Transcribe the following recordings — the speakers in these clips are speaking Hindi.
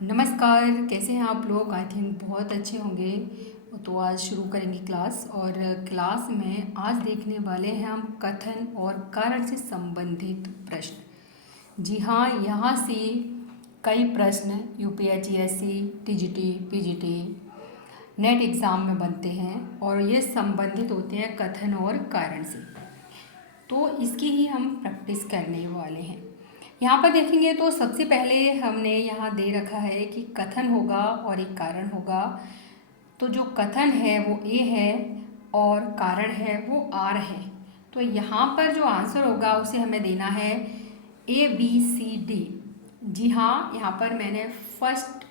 नमस्कार, कैसे हैं आप लोग? आई थिंक बहुत अच्छे होंगे। तो आज शुरू करेंगे क्लास और क्लास में आज देखने वाले हैं हम कथन और कारण से संबंधित प्रश्न। जी हाँ, यहाँ से कई प्रश्न UPSC, TGT, PGT, net exam में बनते हैं और ये संबंधित होते हैं कथन और कारण से। तो इसकी ही हम प्रैक्टिस करने वाले हैं। यहाँ पर देखेंगे तो सबसे पहले हमने यहाँ दे रखा है कि कथन होगा और एक कारण होगा। तो जो कथन है वो ए है और कारण है वो आर है। तो यहाँ पर जो आंसर होगा उसे हमें देना है ABCD। जी हाँ, यहाँ पर मैंने फर्स्ट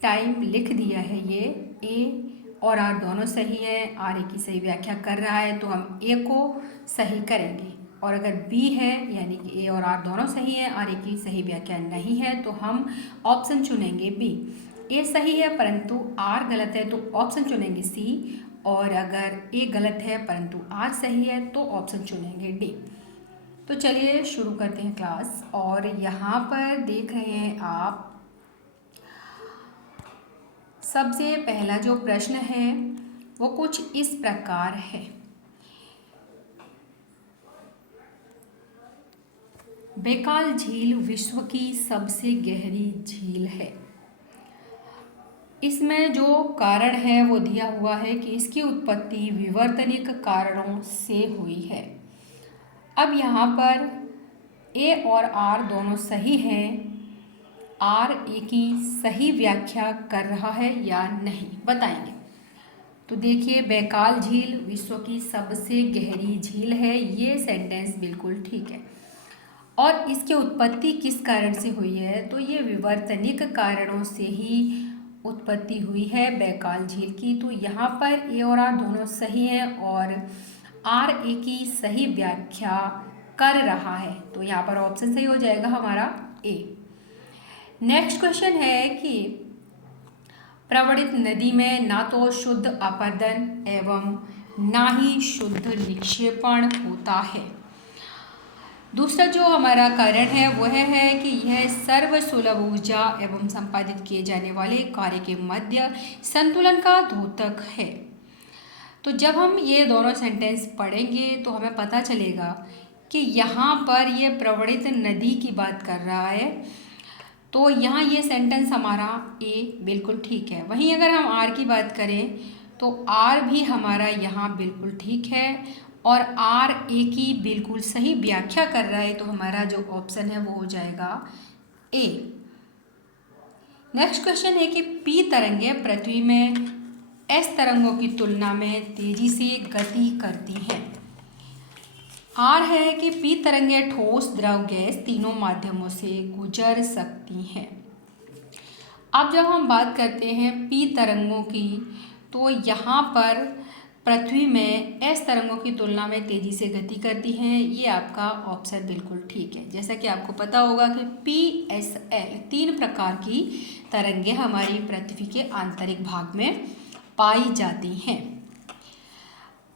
टाइम लिख दिया है। ये ए और आर दोनों सही है। आर ए की सही व्याख्या कर रहा है तो हम ए को सही करेंगे, और अगर बी है यानी कि ए और आर दोनों सही है, आर ए की सही व्याख्या नहीं है तो हम ऑप्शन चुनेंगे बी। ए सही है परंतु आर गलत है तो ऑप्शन चुनेंगे सी, और अगर ए गलत है परंतु आर सही है तो ऑप्शन चुनेंगे डी। तो चलिए शुरू करते हैं क्लास। और यहाँ पर देख रहे हैं आप, सबसे पहला जो प्रश्न है वो कुछ इस प्रकार है। बैकाल झील विश्व की सबसे गहरी झील है। इसमें जो कारण है वो दिया हुआ है कि इसकी उत्पत्ति विवर्तनिक कारणों से हुई है। अब यहाँ पर ए और आर दोनों सही हैं। आर ए की सही व्याख्या कर रहा है या नहीं बताएंगे। तो देखिए, बैकाल झील विश्व की सबसे गहरी झील है, ये सेंटेंस बिल्कुल ठीक है। और इसकी उत्पत्ति किस कारण से हुई है? तो ये विवर्तनिक कारणों से ही उत्पत्ति हुई है बैकाल झील की। तो यहाँ पर ए और आर दोनों सही हैं और आर ए की सही व्याख्या कर रहा है, तो यहाँ पर ऑप्शन सही हो जाएगा हमारा ए। नेक्स्ट क्वेश्चन है कि प्रवणित नदी में ना तो शुद्ध अपरदन एवं ना ही शुद्ध निक्षेपण होता है। दूसरा जो हमारा कारण है वह है कि यह सर्वसुलभ ऊर्जा एवं संपादित किए जाने वाले कार्य के मध्य संतुलन का द्योतक है। तो जब हम ये दोनों सेंटेंस पढ़ेंगे तो हमें पता चलेगा कि यहाँ पर ये प्रवणित नदी की बात कर रहा है, तो यहाँ ये सेंटेंस हमारा ए बिल्कुल ठीक है। वहीं अगर हम आर की बात करें तो आर भी हमारा यहाँ बिल्कुल ठीक है और आर ए की बिल्कुल सही व्याख्या कर रहा है, तो हमारा जो ऑप्शन है वो हो जाएगा ए। नेक्स्ट क्वेश्चन है कि पी तरंगें पृथ्वी में एस तरंगों की तुलना में तेजी से गति करती हैं। आर है कि पी तरंगें ठोस, द्रव, गैस तीनों माध्यमों से गुजर सकती हैं। अब जब हम बात करते हैं पी तरंगों की, तो यहाँ पर पृथ्वी में एस तरंगों की तुलना में तेज़ी से गति करती हैं, ये आपका ऑप्शन बिल्कुल ठीक है। जैसा कि आपको पता होगा कि PSL 3 प्रकार की तरंगें हमारी पृथ्वी के आंतरिक भाग में पाई जाती हैं।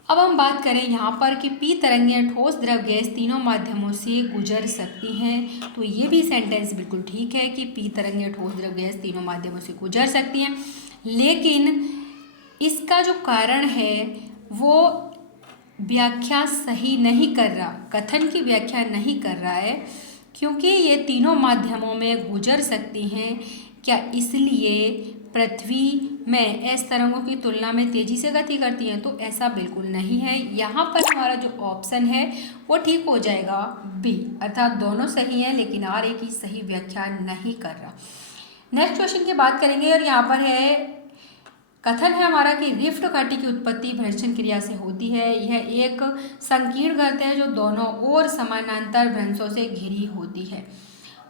अब हम बात करें यहाँ पर कि पी तरंगें ठोस, द्रव, गैस तीनों माध्यमों से गुजर सकती हैं, तो ये भी सेंटेंस बिल्कुल ठीक है कि पी तरंगें ठोस, द्रव, गैस तीनों माध्यमों से गुजर सकती हैं। लेकिन इसका जो कारण है वो व्याख्या सही नहीं कर रहा, कथन की व्याख्या नहीं कर रहा है, क्योंकि ये तीनों माध्यमों में गुजर सकती हैं। क्या इसलिए पृथ्वी में एस तरंगों की तुलना में तेज़ी से गति करती हैं? तो ऐसा बिल्कुल नहीं है। यहाँ पर हमारा जो ऑप्शन है वो ठीक हो जाएगा बी, अर्थात दोनों सही हैं लेकिन आर ए की सही व्याख्या नहीं कर रहा। नेक्स्ट क्वेश्चन की बात करेंगे और यहाँ पर है, कथन है हमारा कि रिफ्ट घाटी की उत्पत्ति भ्रंशन क्रिया से होती है। यह एक संकीर्ण गर्त है जो दोनों ओर समानांतर भ्रंशों से घिरी होती है।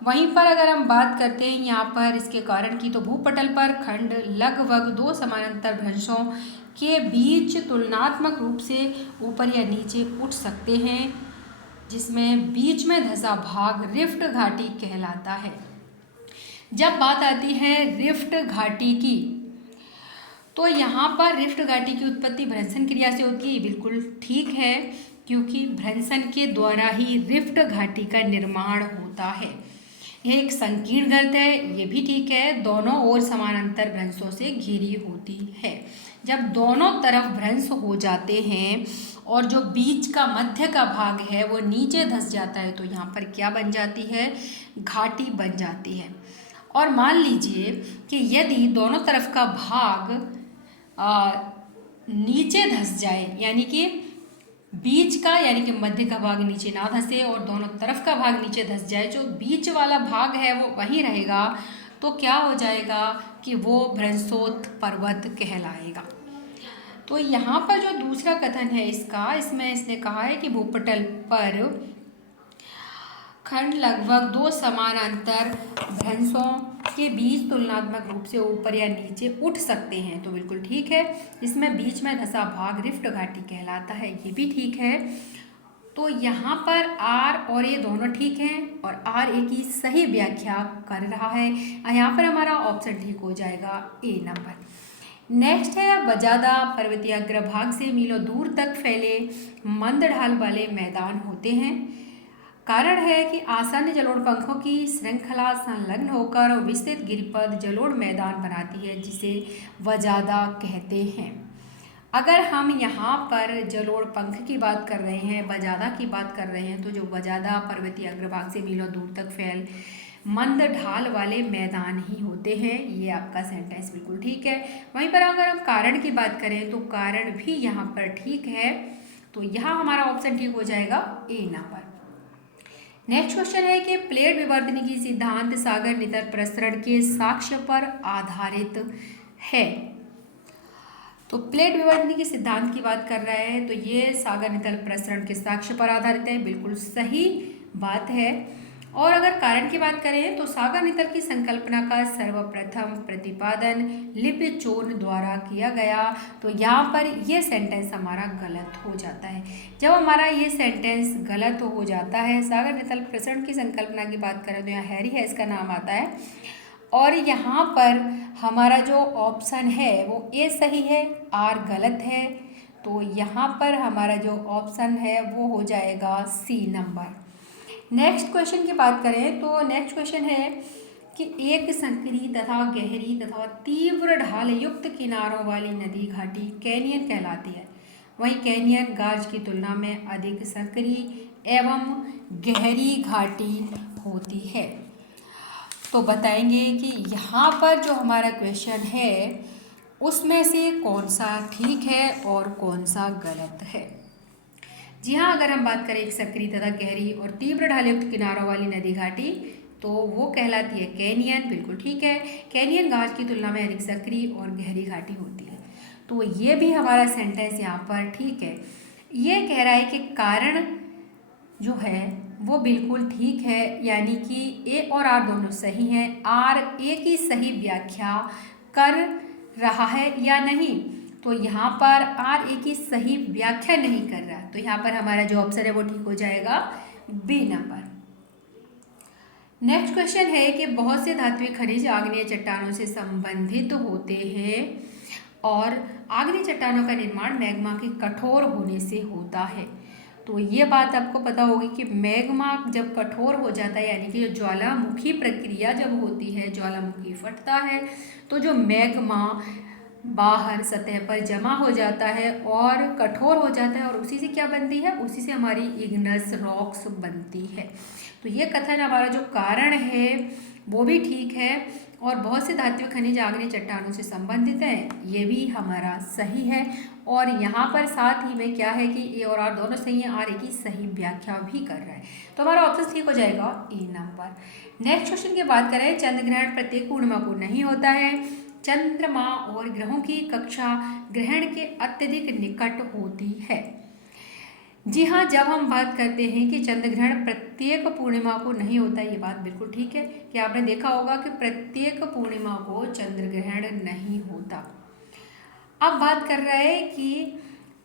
वहीं पर अगर हम बात करते हैं यहाँ पर इसके कारण की, तो भूपटल पर खंड लगभग 2 समानांतर भ्रंशों के बीच तुलनात्मक रूप से ऊपर या नीचे उठ सकते हैं, जिसमें बीच में धंसा भाग रिफ्ट घाटी कहलाता है। जब बात आती है रिफ्ट घाटी की, तो यहाँ पर रिफ्ट घाटी की उत्पत्ति भ्रंशन क्रिया से होती है, बिल्कुल ठीक है, क्योंकि भ्रंशन के द्वारा ही रिफ्ट घाटी का निर्माण होता है। यह एक संकीर्ण गर्त है, ये भी ठीक है। दोनों ओर समानांतर भ्रंशों से घिरी होती है। जब दोनों तरफ भ्रंश हो जाते हैं और जो बीच का मध्य का भाग है वो नीचे धंस जाता है तो यहाँ पर क्या बन जाती है, घाटी बन जाती है। और मान लीजिए कि यदि दोनों तरफ का भाग नीचे धंस जाए, यानी कि बीच का यानी कि मध्य का भाग नीचे ना धंसे और दोनों तरफ का भाग नीचे धंस जाए, जो बीच वाला भाग है वो वहीं रहेगा, तो क्या हो जाएगा कि वो भ्रंशोत्थ पर्वत कहलाएगा। तो यहाँ पर जो दूसरा कथन है इसका, इसमें इसने कहा है कि भूपटल पर खंड लगभग दो समानांतर भ्रंशों के बीच तुलनात्मक रूप से ऊपर या नीचे उठ सकते हैं, तो बिल्कुल ठीक है। इसमें बीच में धंसा भाग रिफ्ट घाटी कहलाता है, ये भी ठीक है। तो यहाँ पर आर और ये दोनों ठीक हैं और आर ए की सही व्याख्या कर रहा है। यहाँ पर हमारा ऑप्शन ठीक हो जाएगा ए नंबर। नेक्स्ट है वजादा पर्वतीय अग्रभाग से मीलों दूर तक फैले मंद ढाल वाले मैदान होते हैं। कारण है कि आसन्न जलोढ़ पंखों की श्रृंखला संलग्न होकर विस्तृत गिरिपद जलोढ़ मैदान बनाती है, जिसे वजादा कहते हैं। अगर हम यहाँ पर जलोढ़ पंख की बात कर रहे हैं, वजादा की बात कर रहे हैं, तो जो वजादा पर्वतीय अग्रभाग से मीलों दूर तक फैल मंद ढाल वाले मैदान ही होते हैं। ये आपका सेंटेंस बिल्कुल ठीक है। वहीं पर अगर हम कारण की बात करें तो कारण भी यहाँ पर ठीक है, तो यहाँ हमारा ऑप्शन ठीक हो जाएगा ए नंबर। नेक्स्ट क्वेश्चन है कि प्लेट विवर्तनी की सिद्धांत सागर नितर प्रसरण के साक्ष्य पर आधारित है। तो प्लेट विवर्तनी के सिद्धांत की बात कर रहा है, तो ये सागर नितल प्रसरण के साक्ष्य पर आधारित है, बिल्कुल सही बात है। और अगर कारण की बात करें तो सागर नितल की संकल्पना का सर्वप्रथम प्रतिपादन लिपि चोन द्वारा किया गया, तो यहाँ पर ये सेंटेंस हमारा गलत हो जाता है। जब हमारा ये सेंटेंस गलत हो जाता है, सागर नितल प्रसरण की संकल्पना की बात करें तो यहाँ हैरी है इसका नाम आता है, और यहाँ पर हमारा जो ऑप्शन है वो ए सही है, आर गलत है, तो यहाँ पर हमारा जो ऑप्शन है वो हो जाएगा सी नंबर। नेक्स्ट क्वेश्चन की बात करें तो नेक्स्ट क्वेश्चन है कि एक संकरी तथा गहरी तथा तीव्र ढाल युक्त किनारों वाली नदी घाटी कैनियन कहलाती है। वहीं कैनियन गाज की तुलना में अधिक संकरी एवं गहरी घाटी होती है। तो बताएंगे कि यहाँ पर जो हमारा क्वेश्चन है उसमें से कौन सा ठीक है और कौन सा गलत है। जी हाँ, अगर हम बात करें एक सक्रिय तथा गहरी और तीव्र ढालयुक्त किनारों वाली नदी घाटी, तो वो कहलाती है कैनियन, बिल्कुल ठीक है। कैनियन घाट की तुलना में अधिक सक्रिय और गहरी घाटी होती है, तो ये भी हमारा सेंटेंस यहाँ पर ठीक है। ये कह रहा है कि कारण जो है वो बिल्कुल ठीक है, यानी कि ए और आर दोनों सही हैं। आर ए की सही व्याख्या कर रहा है या नहीं, तो यहाँ पर आर ए की सही व्याख्या नहीं कर रहा, तो यहाँ पर हमारा जो ऑप्शन है वो ठीक हो जाएगा बी नंबर। नेक्स्ट क्वेश्चन है कि बहुत से धात्विक खनिज आग्नेय चट्टानों से संबंधित होते हैं और आग्नेय चट्टानों का निर्माण मैग्मा के कठोर होने से होता है। तो ये बात आपको पता होगी कि मैग्मा जब कठोर हो जाता है, यानी कि जो ज्वालामुखी प्रक्रिया जब होती है, ज्वालामुखी फटता है, तो जो मैग्मा बाहर सतह पर जमा हो जाता है और कठोर हो जाता है, और उसी से क्या बनती है, उसी से हमारी इग्नस रॉक्स बनती है। तो ये कथन हमारा जो कारण है वो भी ठीक है, और बहुत से धात्विक खनिज आग्नेय चट्टानों से संबंधित हैं, ये भी हमारा सही है। और यहाँ पर साथ ही में क्या है कि ए और आर दोनों सही हैं, आर ए की सही व्याख्या भी कर रहा है, तो हमारा ऑप्शन ठीक हो जाएगा ए नंबर। नेक्स्ट क्वेश्चन की बात करें, चंद्र ग्रहण प्रत्येक पूर्णिमा को नहीं होता है। चंद्रमा और ग्रहों की कक्षा ग्रहण के अत्यधिक निकट होती है। जी हाँ, जब हम बात करते हैं कि चंद्र ग्रहण प्रत्येक पूर्णिमा को नहीं होता, ये बात बिल्कुल ठीक है कि आपने देखा होगा कि प्रत्येक पूर्णिमा को चंद्र ग्रहण नहीं होता। अब बात कर रहे हैं कि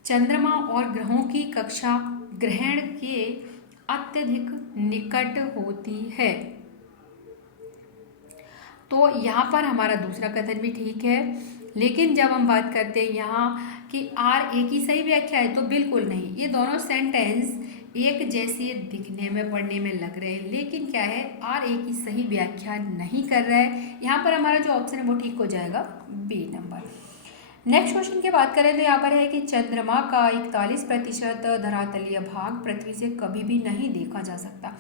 चंद्रमा और ग्रहों की कक्षा ग्रहण के अत्यधिक निकट होती है, तो यहाँ पर हमारा दूसरा कथन भी ठीक है। लेकिन जब हम बात करते हैं यहाँ कि आर ए की सही व्याख्या है, तो बिल्कुल नहीं, ये दोनों सेंटेंस एक जैसे दिखने में पढ़ने में लग रहे हैं, लेकिन क्या है आर ए की सही व्याख्या नहीं कर रहा है। यहाँ पर हमारा जो ऑप्शन है वो ठीक हो जाएगा बी नंबर। नेक्स्ट क्वेश्चन की बात करें तो यहाँ पर है कि चंद्रमा का 41% धरातलीय भाग पृथ्वी से कभी भी नहीं देखा जा सकता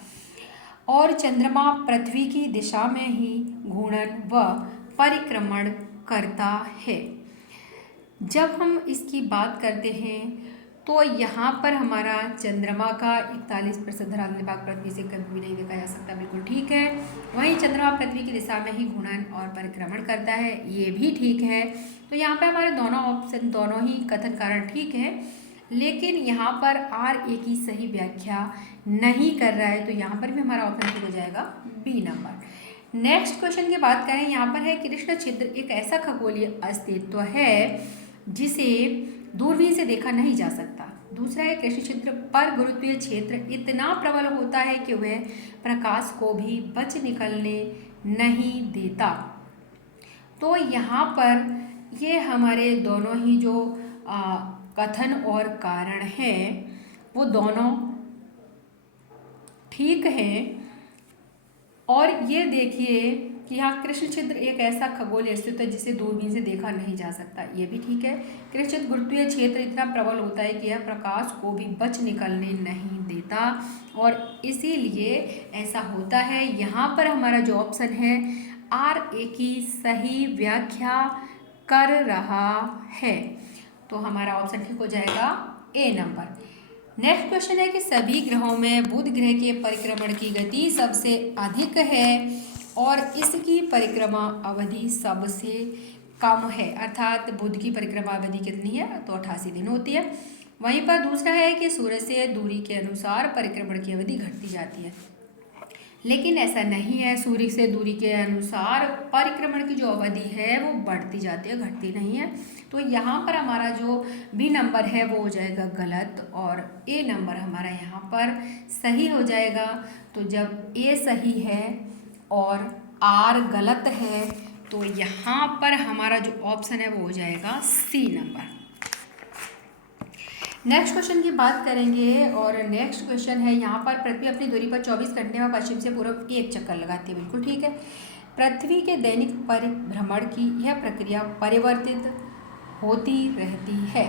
और चंद्रमा पृथ्वी की दिशा में ही घूर्णन व परिक्रमण करता है। जब हम इसकी बात करते हैं तो यहाँ पर हमारा चंद्रमा का 41% धरातलीय भाग पृथ्वी से कभी भी नहीं देखा जा सकता, बिल्कुल ठीक है। वहीं चंद्रमा पृथ्वी की दिशा में ही घूर्णन और परिक्रमण करता है, ये भी ठीक है। तो यहाँ पे हमारे दोनों ऑप्शन, दोनों ही कथन कारण ठीक है, लेकिन यहाँ पर आर ए की सही व्याख्या नहीं कर रहा है, तो यहाँ पर भी हमारा ऑप्शन ठीक हो जाएगा बी नंबर। नेक्स्ट क्वेश्चन की बात करें, यहाँ पर है कृष्ण छिद्र एक ऐसा खगोलीय अस्तित्व है जिसे दूरबीन से देखा नहीं जा सकता। दूसरा है कृष्ण छिद्र पर गुरुत्वीय क्षेत्र इतना प्रबल होता है कि वह प्रकाश को भी बच निकलने नहीं देता। तो यहाँ पर ये हमारे दोनों ही जो कथन और कारण हैं वो दोनों ठीक हैं। और ये देखिए कि यहाँ कृष्ण छिद्र एक ऐसा खगोलीय अस्तित्व है जिसे दूरबीन से देखा नहीं जा सकता, ये भी ठीक है। कृष्ण छिद्र गुरुत्वीय क्षेत्र इतना प्रबल होता है कि यह प्रकाश को भी बच निकलने नहीं देता और इसीलिए ऐसा होता है। यहाँ पर हमारा जो ऑप्शन है आर ए की सही व्याख्या कर रहा है, तो हमारा ऑप्शन ठीक हो जाएगा ए नंबर। नेक्स्ट क्वेश्चन है कि सभी ग्रहों में बुध ग्रह के परिक्रमण की गति सबसे अधिक है और इसकी परिक्रमा अवधि सबसे कम है, अर्थात बुध की परिक्रमा अवधि कितनी है तो 88 दिन होती है। वहीं पर दूसरा है कि सूर्य से दूरी के अनुसार परिक्रमण की अवधि घटती जाती है, लेकिन ऐसा नहीं है। सूर्य से दूरी के अनुसार परिक्रमण की जो अवधि है वो बढ़ती जाती है, घटती नहीं है। तो यहाँ पर हमारा जो बी नंबर है वो हो जाएगा गलत और ए नंबर हमारा यहाँ पर सही हो जाएगा। तो जब ए सही है और आर गलत है तो यहाँ पर हमारा जो ऑप्शन है वो हो जाएगा सी नंबर। नेक्स्ट क्वेश्चन की बात करेंगे और नेक्स्ट क्वेश्चन है यहाँ पर पृथ्वी अपनी दूरी पर 24 घंटे में पश्चिम से पूर्व एक चक्कर लगाती है, बिल्कुल ठीक है। पृथ्वी के दैनिक परिभ्रमण की यह प्रक्रिया परिवर्तित होती रहती है।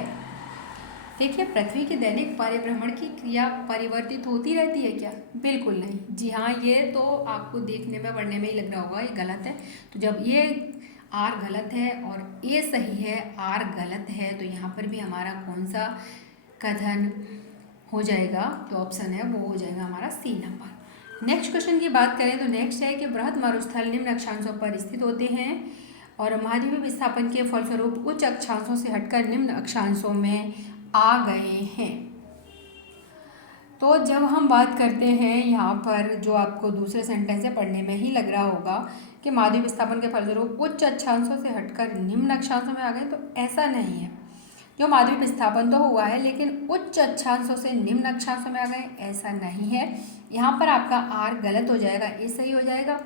देखिए पृथ्वी के दैनिक परिभ्रमण की क्रिया परिवर्तित होती रहती है क्या? बिल्कुल नहीं। जी हाँ, ये तो आपको देखने में पढ़ने में ही लग रहा होगा ये गलत है। तो जब ये आर गलत है और ए सही है, आर गलत है, तो यहाँ पर भी हमारा कौन सा कथन हो जाएगा? तो ऑप्शन है वो हो जाएगा हमारा सी नंबर। नेक्स्ट क्वेश्चन की बात करें तो नेक्स्ट है कि बृहद मरुस्थल निम्न अक्षांशों पर स्थित होते हैं और महाद्वीप विस्थापन के फलस्वरूप उच्च अक्षांशों से हटकर निम्न अक्षांशों में आ गए हैं। तो जब हम बात करते हैं यहाँ पर जो आपको दूसरे सेंटेंस से पढ़ने में ही लग रहा होगा कि महाद्वीप विस्थापन के फलस्वरूप उच्च अक्षांशों से हटकर निम्न अक्षांशों में आ गए, तो ऐसा नहीं है। जो महाद्वीप विस्थापन तो हुआ है लेकिन उच्च अक्षांशों से निम्न अक्षांशों में आ गए, ऐसा नहीं है। यहाँ पर आपका आर गलत हो जाएगा, ए सही हो जाएगा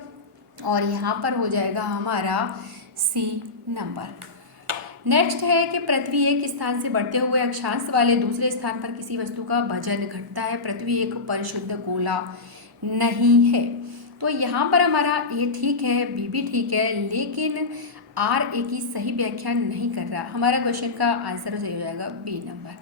और यहाँ पर हो जाएगा हमारा सी नंबर। नेक्स्ट है कि पृथ्वी एक स्थान से बढ़ते हुए अक्षांश वाले दूसरे स्थान पर किसी वस्तु का वजन घटता है। पृथ्वी एक परिशुद्ध गोला नहीं है। तो यहाँ पर हमारा ए ठीक है, बी भी ठीक है, लेकिन आर ए की सही व्याख्या नहीं कर रहा। हमारा क्वेश्चन का आंसर सही हो जाएगा बी नंबर।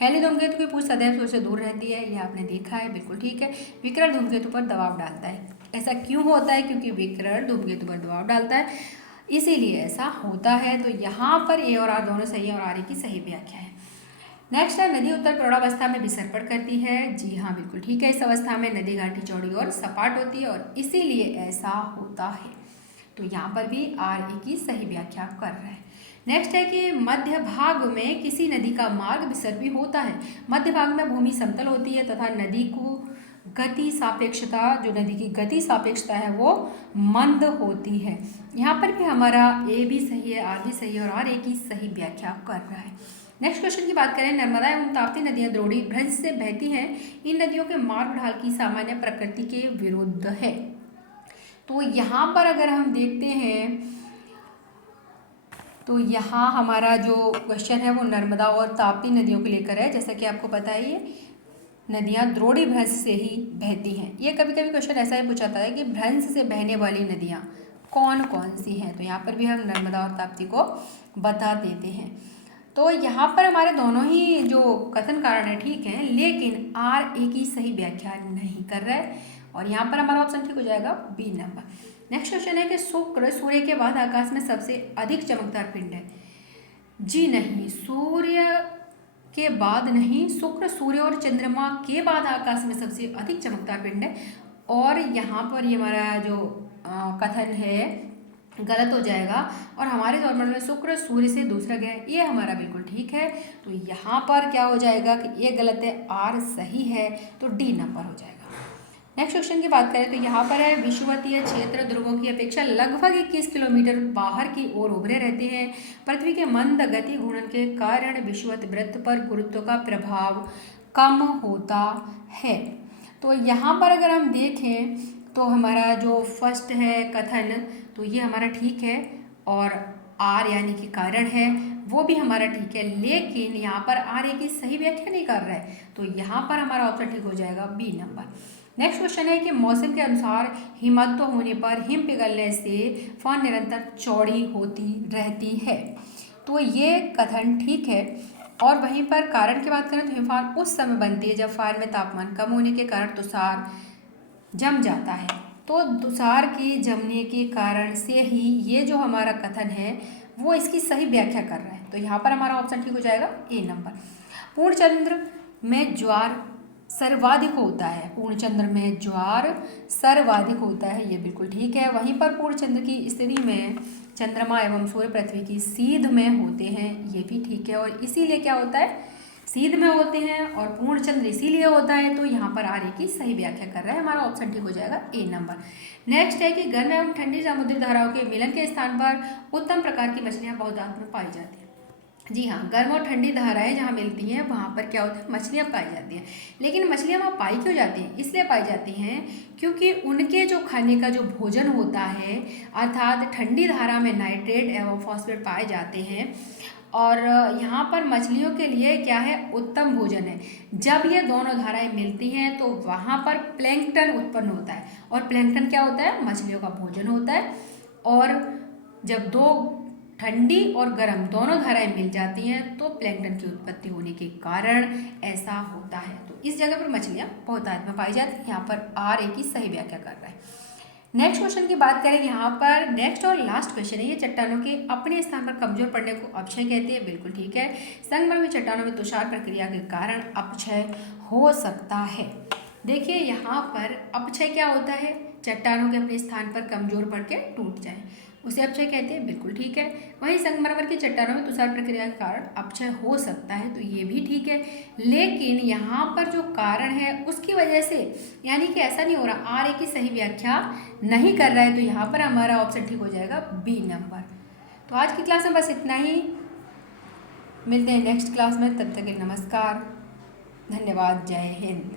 हैली धूमकेतु की पूंछ सदैव सूर्य से दूर रहती है, यह आपने देखा है, बिल्कुल ठीक है। विकर्ण धूमकेतु पर दबाव डालता है, ऐसा क्यों होता है? क्योंकि विकर्ण धूमकेतु पर दबाव डालता है, इसीलिए ऐसा होता है। तो यहाँ पर ए और आर दोनों सही है और आर ए की सही व्याख्या है। नेक्स्ट है नदी उत्तर प्रौढ़ावस्था में विसर्पण करती है। जी हाँ, बिल्कुल ठीक है। इस अवस्था में नदी घाटी चौड़ी और सपाट होती है और इसीलिए ऐसा होता है। तो यहाँ पर भी आर ए की सही व्याख्या कर रहे हैं। नेक्स्ट है कि मध्य भाग में किसी नदी का मार्ग विसर्पी होता है। मध्य भाग में भूमि समतल होती है तथा नदी को गति सापेक्षता, जो नदी की गति सापेक्षता है वो मंद होती है। यहाँ पर भी हमारा ए भी सही है, आर भी सही है और आर ए की सही व्याख्या कर रहा है। नेक्स्ट क्वेश्चन की बात करें, नर्मदा एवं ताप्ती नदियाँ द्रोणी भ्रंश से बहती हैं। इन नदियों के मार्ग ढाल की सामान्य प्रकृति के विरुद्ध है। तो यहाँ पर अगर हम देखते हैं तो यहाँ हमारा जो क्वेश्चन है वो नर्मदा और ताप्ती नदियों को लेकर है। जैसा कि आपको पता ही है, नदियाँ द्रोणी भ्रंश से ही बहती हैं। ये कभी कभी क्वेश्चन ऐसा ही पूछा है कि भ्रंश से बहने वाली नदियाँ कौन कौन सी हैं, तो यहाँ पर भी हम नर्मदा और ताप्ती को बता देते हैं। तो यहाँ पर हमारे दोनों ही जो कथन कारण है ठीक है, लेकिन आर ए की सही व्याख्या नहीं कर रहा है, और यहाँ पर हमारा ऑप्शन ठीक हो जाएगा बी नंबर। नेक्स्ट क्वेश्चन है कि शुक्र सूर्य के बाद आकाश में सबसे अधिक चमकदार पिंड है। जी नहीं, सूर्य के बाद नहीं, शुक्र सूर्य और चंद्रमा के बाद आकाश में सबसे अधिक चमकदार पिंड है, और यहाँ पर ये हमारा जो कथन है गलत हो जाएगा, और हमारे सौरमंडल में शुक्र सूर्य से दूसरा ग्रह, ये हमारा बिल्कुल ठीक है। तो यहाँ पर क्या हो जाएगा कि ये गलत है, आर सही है, तो डी नंबर हो जाएगा। नेक्स्ट क्वेश्चन की बात करें तो यहाँ पर है विषुवतीय क्षेत्र ध्रुवों की अपेक्षा लगभग 21 किलोमीटर बाहर की ओर उभरे रहते हैं। पृथ्वी के मंद गति घूर्णन के कारण विषुवत वृत्त पर गुरुत्व का प्रभाव कम होता है। तो यहाँ पर अगर हम देखें तो हमारा जो फर्स्ट है कथन, तो ये हमारा ठीक है, और आर यानी कि कारण है वो भी हमारा ठीक है, लेकिन यहाँ पर आर ए की सही व्याख्या नहीं कर रहा है, तो यहाँ पर हमारा ऑप्शन ठीक हो जाएगा बी नंबर। नेक्स्ट क्वेश्चन है कि मौसम के अनुसार हिमत्व होने पर हिम पिघलने से फान निरंतर चौड़ी होती रहती है, तो ये कथन ठीक है। और वहीं पर कारण की बात करें तो हिमफान उस समय बनती है जब फान में तापमान कम होने के कारण तुषार जम जाता है। तो तुषार के जमने के कारण से ही ये जो हमारा कथन है वो इसकी सही व्याख्या कर रहा है, तो यहाँ पर हमारा ऑप्शन ठीक हो जाएगा ए नंबर। पूर्ण चंद्र में ज्वार सर्वाधिक होता है, पूर्ण चंद्र में ज्वार सर्वाधिक होता है, ये बिल्कुल ठीक है। वहीं पर पूर्ण चंद्र की स्थिति में चंद्रमा एवं सूर्य पृथ्वी की सीध में होते हैं, ये भी ठीक है, और इसीलिए क्या होता है, सीध में होते हैं, और पूर्ण चंद्र इसीलिए होता है, तो यहाँ पर आर ए की सही व्याख्या कर रहा है, हमारा ऑप्शन ठीक हो जाएगा ए नंबर। नेक्स्ट है कि गर्म एवं ठंडी समुद्री धाराओं के मिलन के स्थान पर उत्तम प्रकार की मछलियाँ बहुतायत में पाई जाती हैं। जी हाँ, गर्म और ठंडी धाराएं जहाँ मिलती हैं वहाँ पर क्या होता है, मछलियाँ पाई जाती हैं। लेकिन मछलियाँ वहाँ पाई क्यों जाती हैं, इसलिए पाई जाती हैं क्योंकि उनके जो खाने का जो भोजन होता है, अर्थात ठंडी धारा में नाइट्रेट एवं फॉस्फेट पाए जाते हैं, और यहाँ पर मछलियों के लिए क्या है, उत्तम भोजन है। जब ये दोनों धाराएं मिलती हैं तो वहाँ पर प्लैंकटन उत्पन्न होता है, और प्लैंकटन क्या होता है, मछलियों का भोजन होता है। और जब दो ठंडी और गर्म दोनों धाराएं मिल जाती हैं तो प्लैंकटन की उत्पत्ति होने के कारण ऐसा होता है, तो इस जगह पर मछलियाँ बहुतायत में पाई जाती हैं, यहाँ पर आर ए की सही व्याख्या कर रहा है। नेक्स्ट क्वेश्चन की बात करें, यहाँ पर नेक्स्ट और लास्ट क्वेश्चन है, ये चट्टानों के अपने स्थान पर कमजोर पड़ने को अपक्षय कहते हैं, बिल्कुल ठीक है। संगमरमर में चट्टानों में तुषार प्रक्रिया के कारण अपक्षय हो सकता है। देखिए यहाँ पर अपक्षय क्या होता है, चट्टानों के अपने स्थान पर कमजोर पड़ के टूट जाए, उसे अपक्षय कहते हैं, बिल्कुल ठीक है। वहीं संगमरमर की चट्टानों में तुषार प्रक्रिया के कारण अपक्षय हो सकता है, तो ये भी ठीक है। लेकिन यहाँ पर जो कारण है उसकी वजह से, यानी कि ऐसा नहीं हो रहा, आर ए की सही व्याख्या नहीं कर रहा है, तो यहाँ पर हमारा ऑप्शन ठीक हो जाएगा बी नंबर। तो आज की क्लास में बस इतना ही, मिलते हैं नेक्स्ट क्लास में, तब तक के नमस्कार, धन्यवाद, जय हिंद।